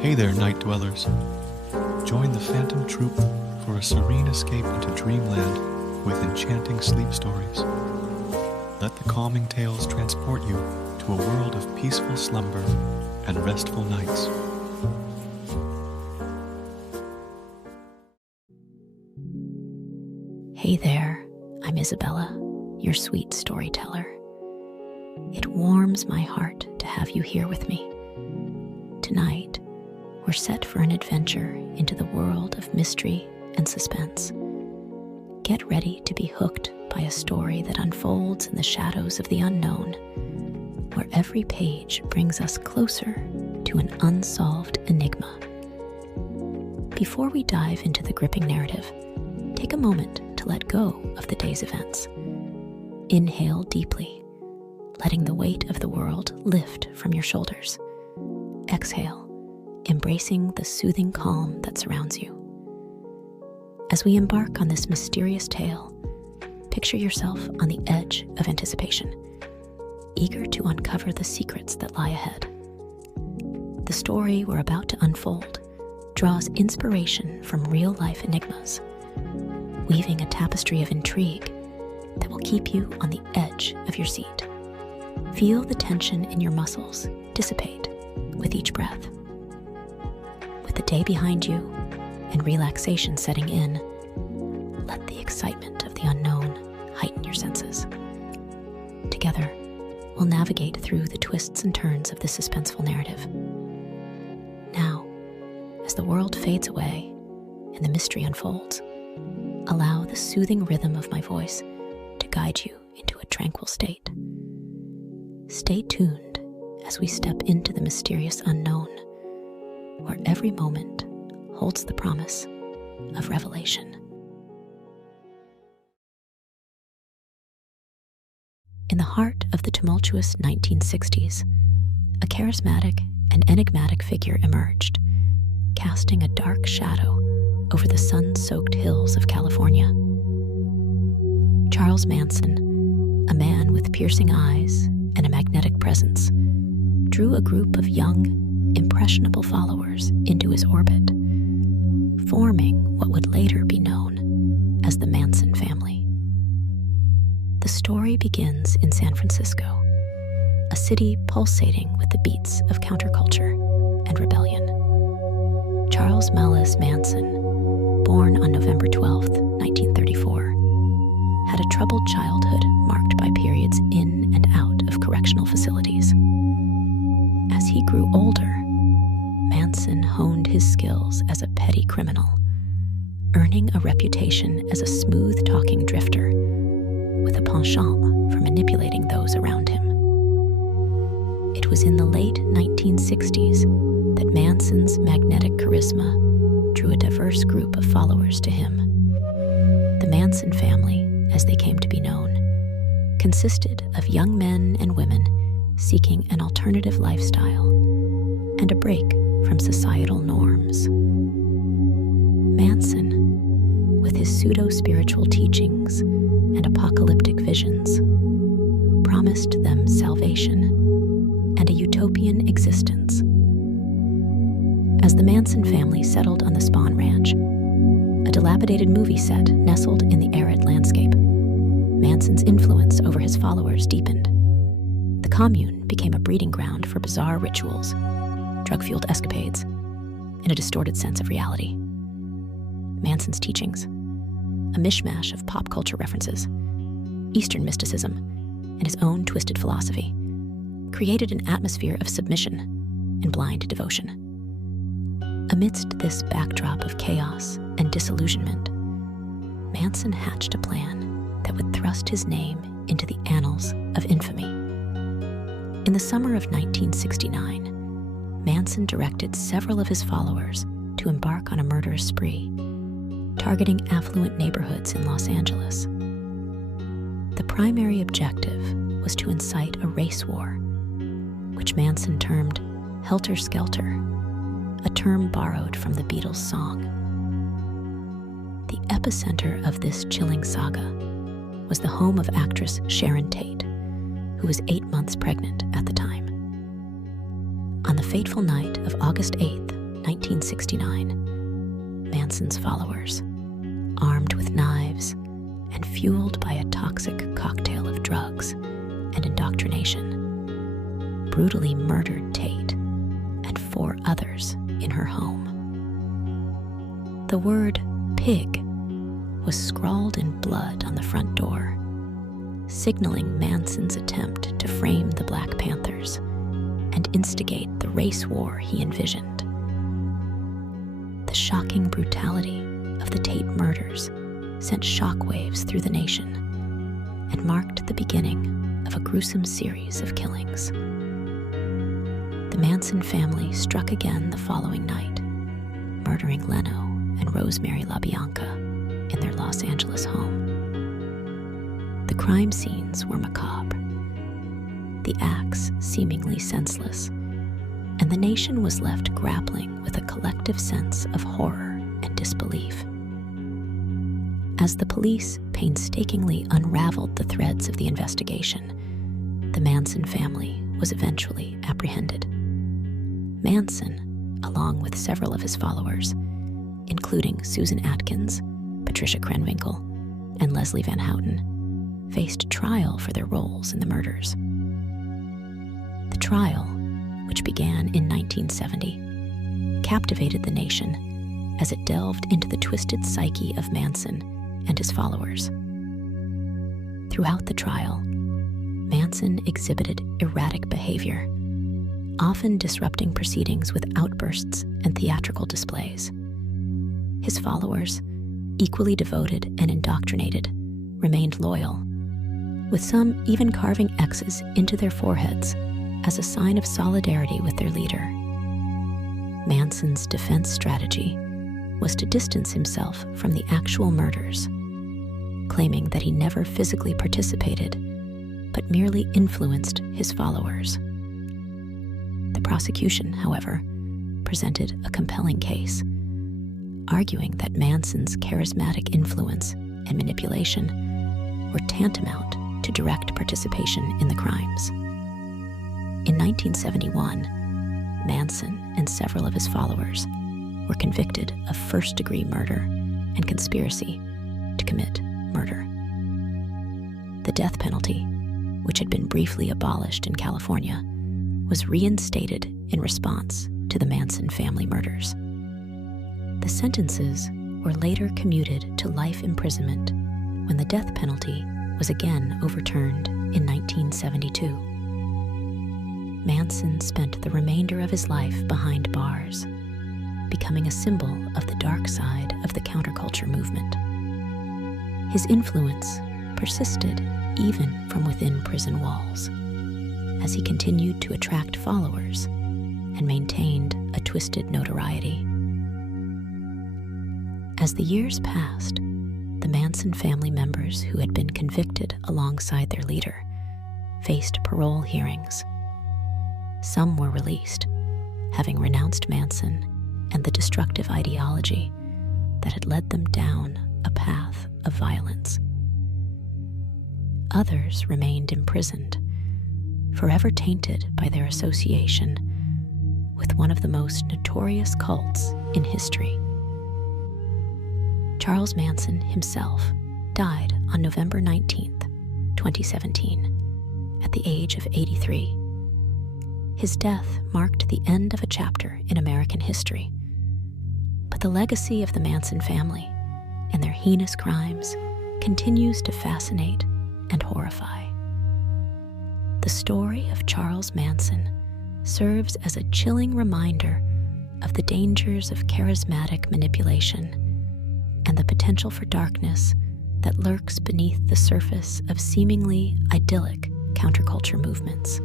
Hey there, night dwellers. Join the Phantom Troupe for a serene escape into dreamland with enchanting sleep stories. Let the calming tales transport you to a world of peaceful slumber and restful nights. Hey there, I'm Isabella, your sweet storyteller. It warms my heart to have you here with me. Tonight, we're set for an adventure into the world of mystery and suspense. Get ready to be hooked by a story that unfolds in the shadows of the unknown, where every page brings us closer to an unsolved enigma. Before we dive into the gripping narrative, take a moment to let go of the day's events. Inhale deeply, letting the weight of the world lift from your shoulders. Exhale, embracing the soothing calm that surrounds you. As we embark on this mysterious tale, picture yourself on the edge of anticipation, eager to uncover the secrets that lie ahead. The story we're about to unfold draws inspiration from real-life enigmas, weaving a tapestry of intrigue that will keep you on the edge of your seat. Feel the tension in your muscles dissipate with each breath. With the day behind you and relaxation setting in, let the excitement of the unknown heighten your senses. Together, we'll navigate through the twists and turns of this suspenseful narrative. Now, as the world fades away and the mystery unfolds, allow the soothing rhythm of my voice to guide you into a tranquil state. Stay tuned as we step into the mysterious unknown, where every moment holds the promise of revelation. In the heart of the tumultuous 1960s, a charismatic and enigmatic figure emerged, casting a dark shadow over the sun-soaked hills of California. Charles Manson, a man with piercing eyes and a magnetic presence, drew a group of young, impressionable followers into his orbit, forming what would later be known as the Manson Family. The story begins in San Francisco, a city pulsating with the beats of counterculture and rebellion. Charles Manson, born on November 12, 1934, had a troubled childhood marked by periods in and out of correctional facilities. As he grew older, Manson honed his skills as a petty criminal, earning a reputation as a smooth-talking drifter with a penchant for manipulating those around him. It was in the late 1960s that Manson's magnetic charisma drew a diverse group of followers to him. The Manson family, as they came to be known, consisted of young men and women seeking an alternative lifestyle and a break from societal norms. Manson, with his pseudo-spiritual teachings and apocalyptic visions, promised them salvation and a utopian existence. As the Manson family settled on the Spahn Ranch, a dilapidated movie set nestled in the arid landscape, Manson's influence over his followers deepened. The commune became a breeding ground for bizarre rituals, drug-fueled escapades, and a distorted sense of reality. Manson's teachings, a mishmash of pop culture references, Eastern mysticism, and his own twisted philosophy, created an atmosphere of submission and blind devotion. Amidst this backdrop of chaos and disillusionment, Manson hatched a plan that would thrust his name into the annals of infamy. In the summer of 1969, Manson directed several of his followers to embark on a murderous spree, targeting affluent neighborhoods in Los Angeles. The primary objective was to incite a race war, which Manson termed helter-skelter, a term borrowed from the Beatles' song. The epicenter of this chilling saga was the home of actress Sharon Tate, who was 8 months pregnant at the time. On the fateful night of August 8th, 1969, Manson's followers, armed with knives and fueled by a toxic cocktail of drugs and indoctrination, brutally murdered Tate and 4 others in her home. The word pig was scrawled in blood on the front door, signaling Manson's attempt to frame the Black Panthers and instigate the race war he envisioned. The shocking brutality of the Tate murders sent shockwaves through the nation and marked the beginning of a gruesome series of killings. The Manson family struck again the following night, murdering Leno and Rosemary LaBianca in their Los Angeles home. The crime scenes were macabre, the acts seemingly senseless, and the nation was left grappling with a collective sense of horror and disbelief. As the police painstakingly unraveled the threads of the investigation, the Manson family was eventually apprehended. Manson, along with several of his followers, including Susan Atkins, Patricia Krenwinkel, and Leslie Van Houten, faced trial for their roles in the murders. The trial, which began in 1970, captivated the nation as it delved into the twisted psyche of Manson and his followers. Throughout the trial, Manson exhibited erratic behavior, often disrupting proceedings with outbursts and theatrical displays. His followers, equally devoted and indoctrinated, remained loyal, with some even carving X's into their foreheads as a sign of solidarity with their leader. Manson's defense strategy was to distance himself from the actual murders, claiming that he never physically participated, but merely influenced his followers. The prosecution, however, presented a compelling case, arguing that Manson's charismatic influence and manipulation were tantamount to direct participation in the crimes. In 1971, Manson and several of his followers were convicted of first-degree murder and conspiracy to commit murder. The death penalty, which had been briefly abolished in California, was reinstated in response to the Manson family murders. The sentences were later commuted to life imprisonment when the death penalty was again overturned in 1972. Manson spent the remainder of his life behind bars, becoming a symbol of the dark side of the counterculture movement. His influence persisted even from within prison walls, as he continued to attract followers and maintained a twisted notoriety. As the years passed, the Manson family members who had been convicted alongside their leader faced parole hearings. Some were released, having renounced Manson and the destructive ideology that had led them down a path of violence. Others remained imprisoned, forever tainted by their association with one of the most notorious cults in history. Charles Manson himself died on November 19th, 2017, at the age of 83. His death marked the end of a chapter in American history, but the legacy of the Manson family and their heinous crimes continues to fascinate and horrify. The story of Charles Manson serves as a chilling reminder of the dangers of charismatic manipulation and the potential for darkness that lurks beneath the surface of seemingly idyllic counterculture movements.